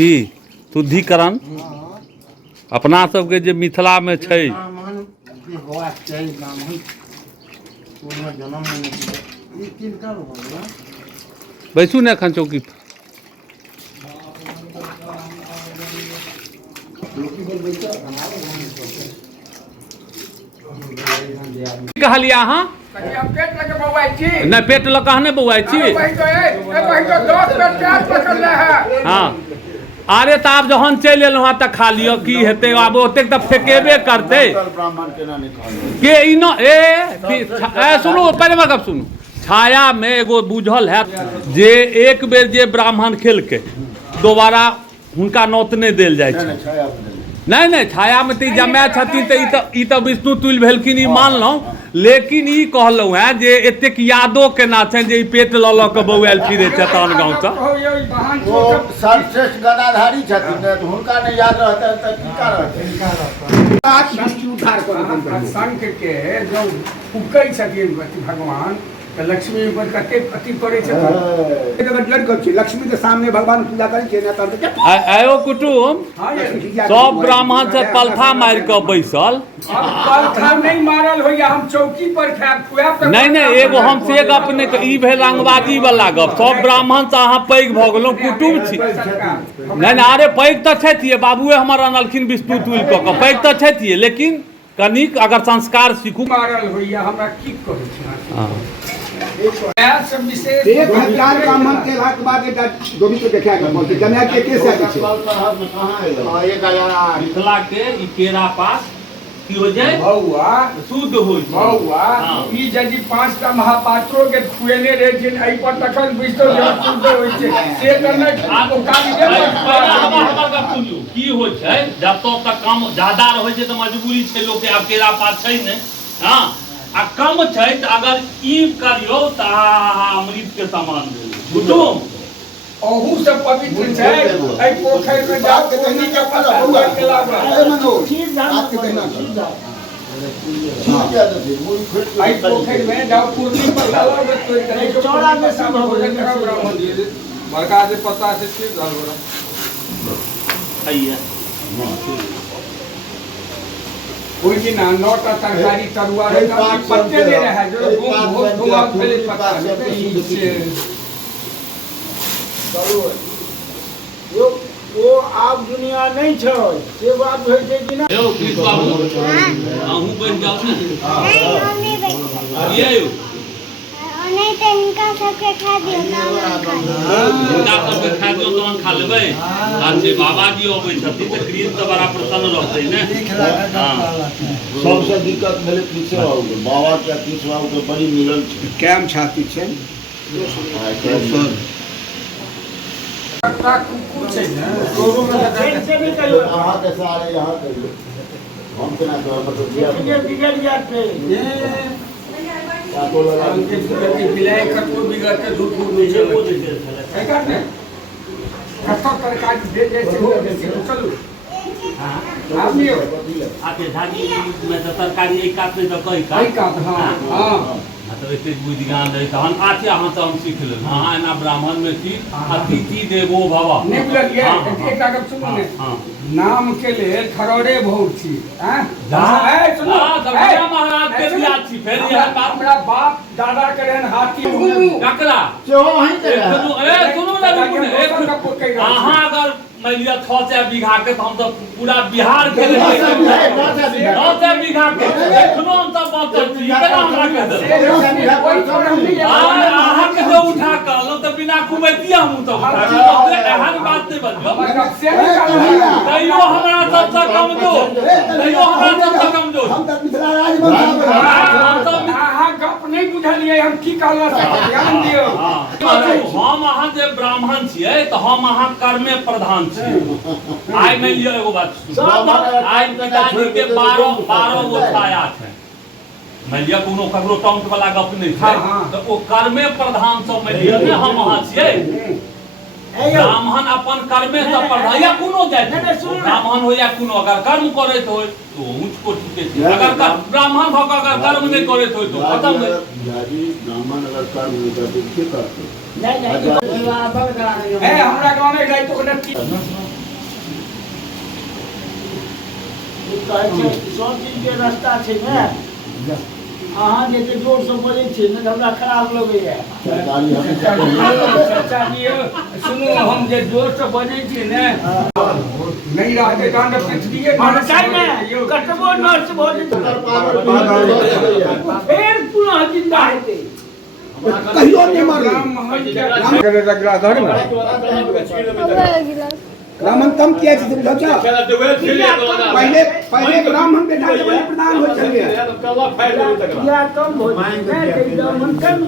की शुद्धिकरण अपना सबके जे मिथिला में छै बैसू ने एखन चौकी पर कहलिए अहाँ नहीं पेट लऽ कहाँ नहीं बौआई छी हाँ अरे तो आप जहन चल एलहुँ हाँ तक खा लियो की हेतै आब ओतेक तऽ फेकेबे करतै के ई न ए सुनू पहले हमर गप सुनू छाया में एगो बुझल है जे एक बेर जे ब्राह्मण खेलकै दोबारा हुनका नौत नहीं देल जाइ छै नहीं नहीं छाया में तो जमाय छथिन तो विष्णु तुल्य भेलखिन ई मानलहुँ लेकिन ई कहलहुँ हैं जे एतेक यादो केना छै जे पेट लऽ लऽ कऽ बौआयल फिरे चेतन गाँव से सर्वश्रेष्ठ गदाधारी छथिन तऽ हुनका नहि याद रहतै तऽ किनका रहतै शंख के जो फूकै छथिन भगवान तो लक्ष्मी ऊपर कते अति पड़े छथिन लक्ष्मी के सामने भगवान पूजा करै छै आयो कुटुम सब ब्राह्मण से पलथा मार के बैसल पलथा नहीं मारल होइया हम चौकी पर खुआब नहीं नहीं एगो हम से गप नहीं ई भेल रंगबाजी वाला गप सब ब्राह्मण से अहाँ पैघ भऽ गेलहुँ कुटुम छी नहीं नहीं अरे पैघ तऽ छथिए बाबुए हमर अनलखिन विष्णु तुल्य कऽ के पैघ तऽ छथिए लेकिन कनिक अगर संस्कार सीखू मारल होइया हमरा की कहै छै एक हजार ब्राह्मण के लाख बाद गोभी को देखा गया जमाय के कैसे मिथिला के ई केरा पास की हो जाए बौआ शुद्ध हो बौआ ई यदि 5टा महापात्रों के खुएने रहे जिन एहि पर तखन बुझतो जे शुद्ध होइ छै से त नहि आगो काली हमर गप सुनियौ की होइ छै जब तक काम ज्यादा रहै छै तऽ मजबूरी छै लोक के आब केरा पात छै ने हां आ कम छै तऽ अगर ई करियो तऽ अमृत के समान भेल कुटुम अहू से पवित्र छै एहि पोखरि में जाओ के तनी के पता हुआ के लागा आपके कहना एहि पोखरि में जाओ पूर्णी पर लागा तो करे चौड़ा में सब भोजन करा ब्राह्मण जी बड़का जे पता से चीज धर बड़ा आइए कोई भी ना 9टा तरकारी तरुआ रे पत्ते दे रहा है जो बहुत धुआ फैले पत्ता से वो आब दुनिया नहीं छै से बात होइ छै कि ना यौ कृष्ण बाबू अहूँ बन जाओ ने ये यौ नहीं तो इनका सबके खा दियो इनका सबके खा दियो तहन खा लेबै अच्छे बाबाजी अबै छथिन तऽ कृष्ण तऽ बड़ा प्रसन्न रहतै ने सबसे दिक्कत भेलै पीछे हो गेल बाबा के पीछे हो के बड़ी मिलल छै कैम छाती छै कुकुर छै ने शोरूम में से भी कहियो अहाँ के सारे यहां कहियो हम केना मतलब बिगड़ जाते को लगा के बिलाई का को बिगड़ के दूध नीचे वो देते है का ने कथा तरकारी दे जैसे हो चलो हां आप भी हो आके धागी में तो तरकारी एक काट में तो कई काट हां हां मतलब एते बुद्धि ज्ञान रहे तहन आथे अहाँ से हम सीख लेब हां एना ब्राह्मण में की अतिथि देवो भव नहीं बुझलिए एकटा गप सुनू ने नाम के लिए खरोड़े बहुत छी हैं ए सुनो दरबार महाराज के बियाह छी फेर यह बात हमरा बाप दादा के रहन हाथी ककरा जो वहीं के ए सुनो ना रुकू अहाँ अगर मान लिया 6 बीघा के तो हम तो पूरा बिहार के 9 बीघा के सुनो हम सब बात करती केना हमरा कह दे अहाँ के जो उठा कर लो तो बिना घुमैती हम तो एहन बात नहीं बनियो तैयो हमरा सबसे कमजोर तैयो हमरा सबसे कमजोर हम त मिथिला राज में हम तो अहाँ गप नहीं बुझलिए हम की कहला से ध्यान दियो हम अहाँ जे ब्राह्मण छियै तो हम अहाँ कर्मे प्रधान आई में लियो एगो बात आई पिताजी के 12 गो छाया छै मान लिया कोनो ककरो टाउट वाला गप नहीं छै तो ओ कर्मे प्रधान सब में लियो ने हम अहाँ छियै ब्राह्मण अपन कर्मे से प्रधान या कोनो जाति ब्राह्मण हो या कोनो अगर कर्म करैत हो तो ऊंच कोटि के छै अगर ब्राह्मण भऽ कऽ अगर कर्म नहीं करैत हो तो खत्म है ब्राह्मण अगर कर्म नहीं करते क्या करते नहीं हमरा गांव में गई तो सब चीज के रास्ता छै ने अहाँ जे जोर से बोलै छियै ने हमरा खराब लगैया चाचा जी सुनो हम जे जोर से बजै छियै ने नहीं रहते कांड पृथ्वीए कटबो नष्ट भऽ जेतै फेर पुनः जिंदा हेतै कहियो नहीं मर ब्राह्मण कम किया तुम सोचा पहले पहले ब्राह्मण बेटा के बलि प्रदान हो चले या कम हो जाए ब्राह्मण कम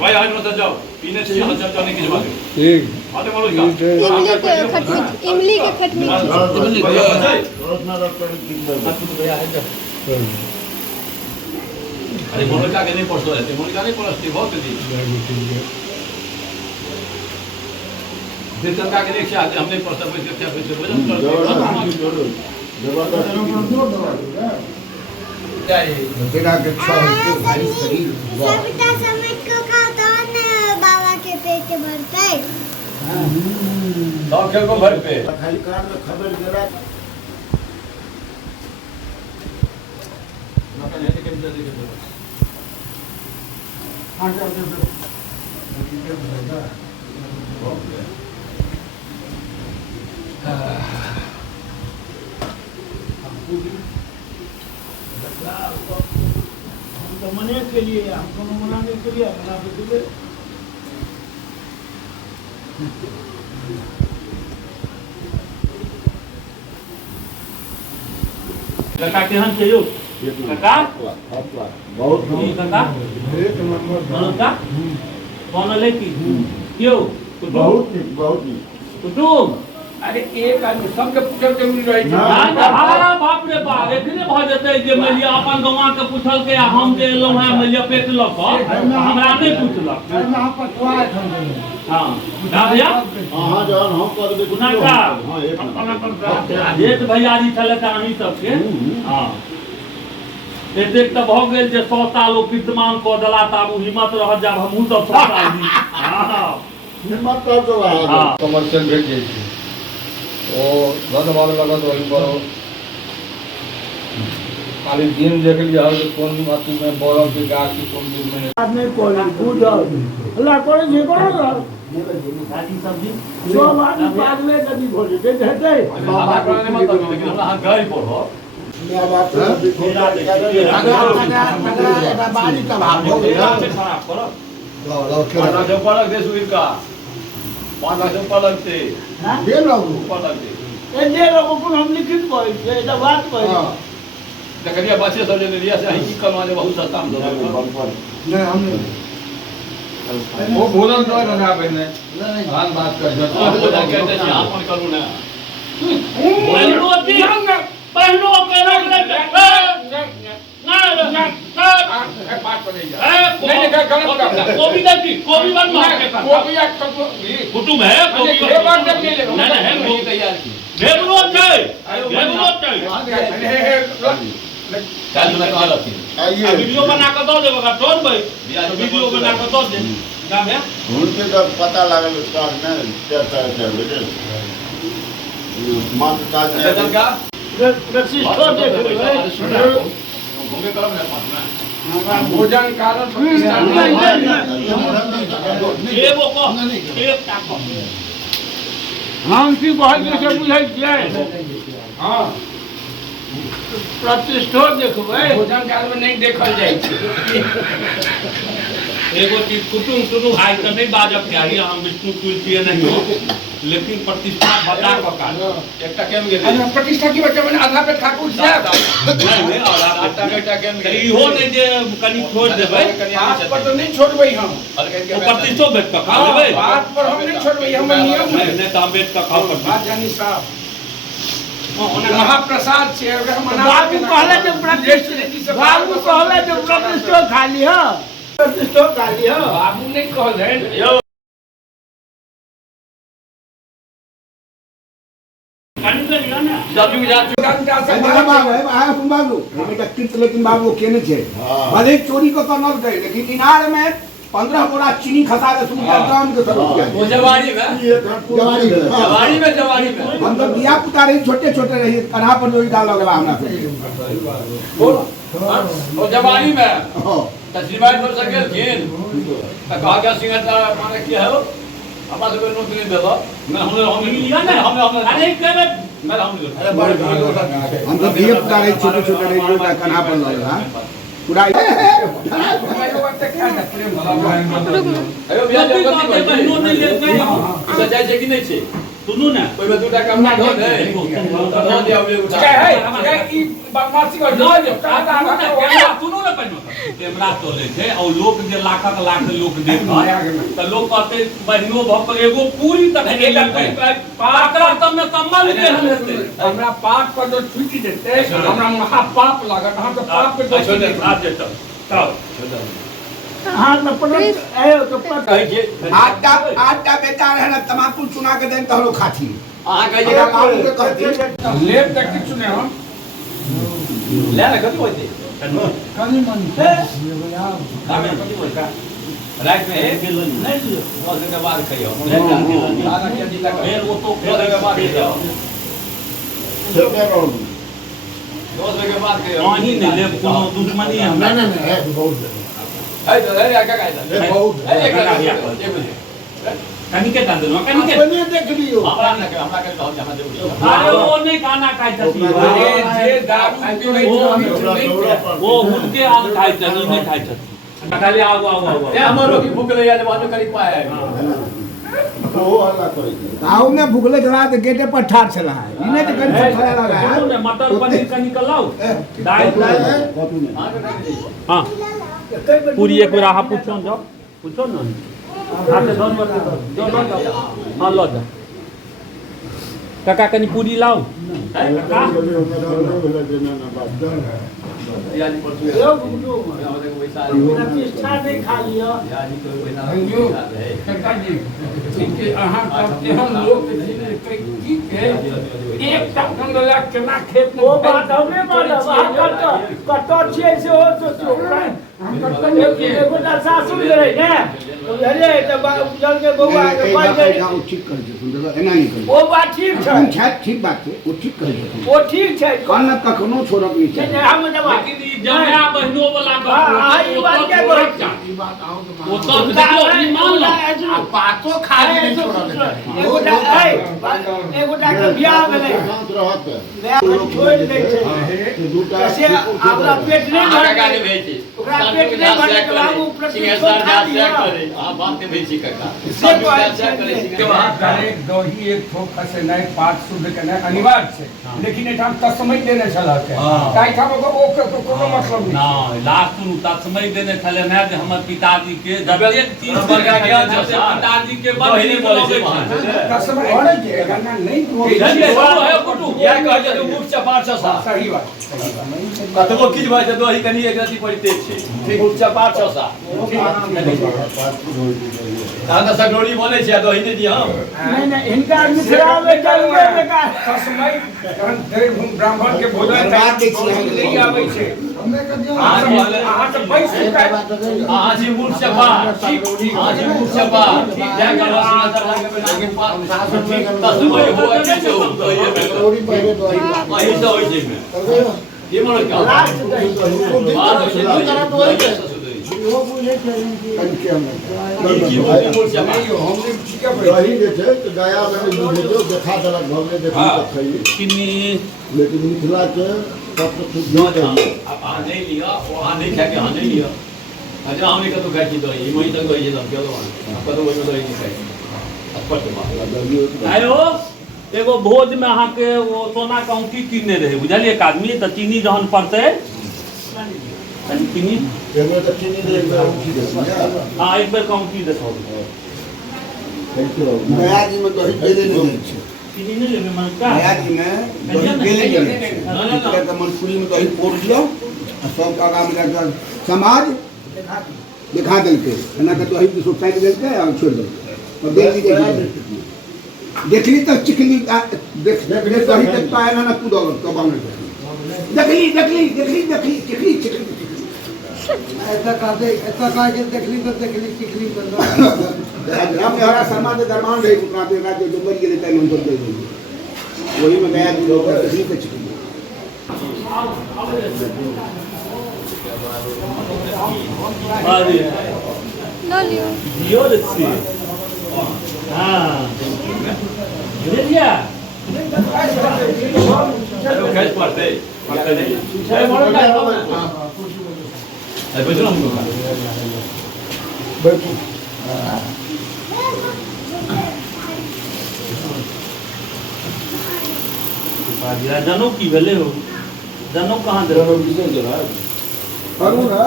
भाई आज मत जाओ पीने से यहाँ जाने की जरूरत है ठीक आते बोलो क्या इमली के खटमिठ अरे मोनिका के नहीं पढ़ते रहते मोनिका नहीं पढ़ती बहुत दी देवता के नहीं आते हमने पढ़ता कोई क्या कोई भोजन करते तेरा के सबटा समेट को खाओ तो ने बाबा के पेट भरते सब खेल को भर पे खाली कार में खबर जरा हम तो मने के लिए हमको मनाने के लिए बना के लड़का केहन छै यो लड़का बहुत की लड़का लड़का कौन ले की क्यों बहुत कुटुम अरे एक आदमी सबके पूछल के मिल रही बाप रे बाप एखने भऽ जेतै जे मानि अपन गौवा के पूछल के हम जे एलहुं हैं मानि पेट लऽ कऽ हमरा नहीं पूछलक हां ना भैया हां जहन हम कर दे गुनाका हां एक जेठ भैयारी छले त अहीं सबके हां एतेक तऽ भऽ गेल जे 100 साल ओ कीर्तमान कऽ देला त आब हिम्मत रह जाब हमहूँ सब 100 साल दी हां हिम्मत कर दो हां कमर्शियल भेज जाए ओ धन्यवाद लगा तो वही पर खाली दिन देख लिया हो कौन अथी में बरफ के गाछ की कौन दिन में आदमी कोई बुझल अल्लाह करे जे करो शादी सब्जी सब आदमी पागले कभी भोज दे हेतै बाबा करने मत लेकिन हमरा हां गई पढ़ो मेरा बाप बारी का भाव हो गया खराब करो लो 5 लाख ऊपर लग दे सुईर का 5 लाख ऊपर लगते दे लो ऊपर लगते ए जे लोगों को हम लिखित कोई ये बात कोई देखिए बच्चे सब ने लिया से ही करवा दे बहुत सस्ता में नहीं हमने वो भोजन तो है ना बहने हां बात कर जो बोला कहते हैं आप कौन करूं ना पहलो के बात पड़ेगा नहीं गलत काम कोबी देखी कोबी बन मार के कोबी एक कुटुम है कोबी ये बात जब नहीं लेगा नहीं है कोबी तैयार की भेगलो चल मैं कह रही आइए वीडियो बना के दो देबो टोन भाई वीडियो बना के दो दे क्या है उनके जब पता लागल कार में चर्चा चल रही मात्र वेतन का रसिस्टो देख घूमे करो मेरे पास में भोजन कारण एगो को एक टाको हम की कहल जैसे बुझाई छै हां प्रतिष्ठो देखबै भोजन काल में नहीं देखल जाय छै एगो चीज कुटुम सुनु आइ त नहीं बाजब चाही हम विष्णु तुलसी नहीं हो लेकिन प्रतिष्ठा बता का एकटा केम गेल अच्छा प्रतिष्ठा की बच्चा मैंने आधा पे ठाकुर साहब नहीं और आटा बेटा केम गेल इहो नहीं जे कनी छोड़ देबै बात पर तो नहीं छोड़बै हम तो प्रतिष्ठो बेट का खा लेबै बात पर हम नहीं छोड़बै हम नियम है नहीं त हम बेट का खाओ कर बात जानी साहब महाप्रसाद छै अगर हम बाबू कहले जे प्रतिष्ठो बाबू कहले जे प्रतिष्ठो खाली ह प्रतिष्ठो खाली ह बाबू नहीं कहल है जब भी जात हमारा बाबू है आया बाबू बेटा कीर्त लेकिन बाबू केने छे भले चोरी को करना चाहिए लेकिन इनार में 15 बोरा चीनी खसा के सुनता काम के सब किया वो जवानी में जवानी में जवानी में हम तो दिया पुता रही छोटे छोटे रही कन्हा पर जोई डाल लगला हमरा से वो जवानी में हां तस्लीमात कर सके खेल तो कहा क्या सिंगार माने क्या हो अपना से कोई नौकरी दे दो मैं हम अरे करे मैं हम अरे बड़े हम तो दिया पुता रही छोटे छोटे रही जोई कन्हा पर लगला पूरा अयो बिया जगती बहनों ने ले गए सजाय छै कि नहीं छै सुनू ना कोई में दूटा काम ना धो दे धो दे अब उठा है ई बदमाशी कर दो कैमरा सुनू ना पहिनो कैमरा तो ले छै और लोग जे लाखक लाख लोग देख त लोग कहते बहनों भक एगो पूरी तरह पात्र तब में कमल के हेते हमरा पाप पर जो छुटी देते हमरा महापाप लागत हम तो पाप पे छोड़ दे हाथ दे तो हां में पड़ आयो तो पड़ कहि जे आटा बेकार है ना तमाकू चुना के देन तो हम लोग खाती आहा कहि जे बाबू के कहती लेब तक की चुने हम ले ना कथि होते कनी मन है कामे कथि होता रात में नहीं वो के बाद कहियो आधा के दिन तक फिर वो तो फिर के बाद कहियो सेपे रोड 2 बजे के बाद कहियो वहीं नहीं ले कोनो दुश्मनी है नहीं नहीं है बहुत है तो है क्या कहता है बहुत है एक बजे कनी के दान दो कनी के अपने देख लियो हमरा के तो जहां दे अरे वो नहीं खाना खाई थी अरे जे दारू वो उनके आग खाई थी नहीं खाई थी खाली आओ आओ आओ ये हमरो की भूख ले जाने बाजू करी पाए वो हल्ला करे गांव में भूखले चला तो गेटे पर ठाड़ चला है इन्हें तो कहीं खड़ा लगा है सुनो ना मटर पनीर का निकलाओ दाल हां पूरी एक बेर आहा पूछो जाओ पूछो ना हाथे धन मत दो हां लो जा काका कनी पूरी लाओ काका यानी पर तू हमरे को पैसा प्रतिष्ठा नहीं खा लियो यानी कोई पैसा काका जी ठीक अहां हम लोग की के एक तक कंगला केना खेत वो बात हमने माना कट छे से हो तो हम एगो सासुर रहे ने अरे जब जल के बउआ के पाई गई वो ठीक कर दे सुन एना नहीं कर वो बात ठीक छै ठीक बात है वो ठीक कर दे वो ठीक छै कौन कखनो छोड़क नहीं छै हम जब लेकिन ई जमा बहनों वाला हां ई बात के वो तो देखो मान लो पातो खाली नहीं छोड़ा एगो के बियाह भेलै शांत रहत छोड़ दै छै दूटा कैसे हमरा पेट नहीं भर गाने भेजी ओकरा पेट नहीं भर के बाबू प्रतिष्ठा खा लिया हां बात के भेजी काका से करे के वहां करे दही एक ठोक से नहीं पाठ शुद्ध करना अनिवार्य है लेकिन एठाम तस्मै देने छला के काई था को कोनो मतलब नहीं ना लास्ट नु तस्मै देने छले ना जे हमर पिताजी के जब एक चीज बगा गया जैसे पिताजी के बड़ नहीं बोले छै तस्मै और के गाना नहीं है कुटु या कह जे मुख चपाट छ सही बात कतबो किछ बात है दही कनी एक रति पड़ते छै मुख चपाट छ दादा सगरोड़ी बोले छै दही नहीं दिया नहीं नहीं इनका मिश्रा में चलबे बेकार तस्मै ब्राह्मण के भोजन बात दे छी ले आबै छै अहाँ से पैसा अहाँ जी मुख चपा अहाँ जी मुख चपा जाके रसिया लागे तस्मै हो अच्छे जो थोड़ी पहले तो वही तो होई छै ये मन का लास्ट बात होई छै वो बोले थे की मुख चपा हमने दही जे छै तो गया में जो देखा देलक भगले देखी तो खइली किन्नी लेकिन मिथिला के सब तो खुद न चाहिए अब आ नहीं लिया वो आ नहीं खा के आ नहीं लिया अच्छा हमने का तो खाची तो ये वही तक होई छै क्यों तो आपका तो वही में तो नहीं खाई स्पष्ट बात आयो एगो भोज में अहाँ के वो सोना के औंठी किनने रहे बुझलिए एक आदमी त चीनी जहन पड़ते चीनी एक बार तो चीनी दे एक बार उठी दे हां एक बेर के औंठी देखो नया जी में दही गेले नहीं छै चीनी नहीं लेबे मन का नया जी में दही गेले नहीं छै का मनपुरी में दही पोड़ दियो सब का काम में समाज दिखा देलके एना के दही की सोसाइटी देलके और छोड़ देलके और बेली देखली तो चिकनी देख दही तक पाए ना कूदल कबाव में देखली चिकनी ऐसा कहा के देखली तो देखली चिखली कर दो हम हरा समाज के दरमान रही काते का जो जंगल के लेता मन कर दे वही में गया कि लोग इसी पे चिकन लो लियो दियो देखिए हां ले लिया चलो कैच पड़ते नहीं मोड़ का है बैठो हम लोग बैठो बाजिया जानो की भेले हो जानो कहां दे दोनों किसे जो है करूं ना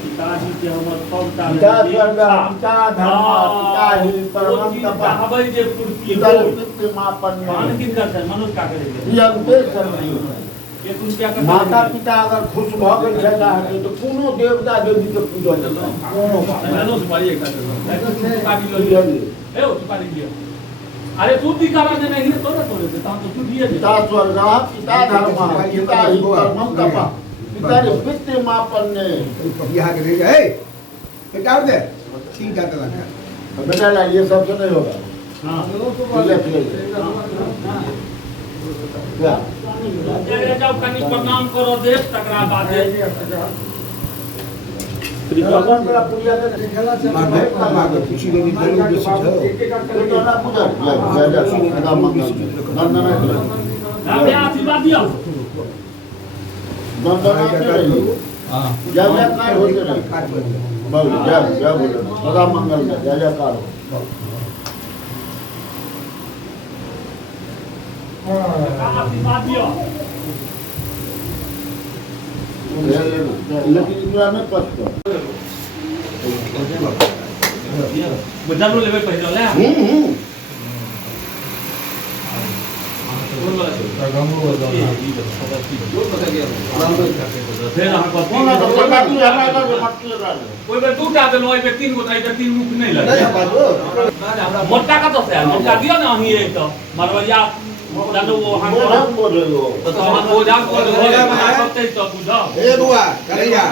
पिताजी के हमर सबटा पिता स्वर्ग पिता धर्म पिता ही परम तप हबै जे कुर्ती पिता पितृ मापन मान किन करते मनुष्य का करेंगे ये अंतर सर्वनी ये कुछ क्या करते माता पिता अगर खुश भ गेल छला है तो कोनो देवता देवी के पूजा चलो कोनो जानो सुपारी एक काटी लो ए ओ सुपारी दियो अरे तू दी कारण नहीं तो ना तोड़े देता तो तू दिए पिता स्वर्ग पिता धर्म पिता ही परम तप पिता रे पितृ मापन ने यहाँ के ले ए हटाओ दे 3 घंटा लगा बेटा ला ये सब से नहीं होगा हां ले क्या जय जाओ कनी प्रणाम करो देश तकरा बादे श्री भगवान का पूजा करने खेला से मागे खुशी में भी देलो बेसी छ तो ना पूजा जय जय श्री राम मंगल नंदना राम आशीर्वाद दियो नंदना के रही हां जय जयकार होते रहे बोल जय जय बोलो सदा मंगल में जय जयकार हो आशीर्वाद दियो लेकिन इंडिया में कष्ट बजानो लेवे पहले ले फिर हम को कोना तो बाकी हमारा जो मट्टी लगा कोई बार दूटा देलो ए 3 गो ताई 3 मुख नहीं लगे नहीं बाजो मोटा का तो से मोटा दियो ना ही एक तो मरवैया जानो वो हम वो हम बोल रहे हो तो हम वो जान को करते तो बुझाओ ए बुआ करैया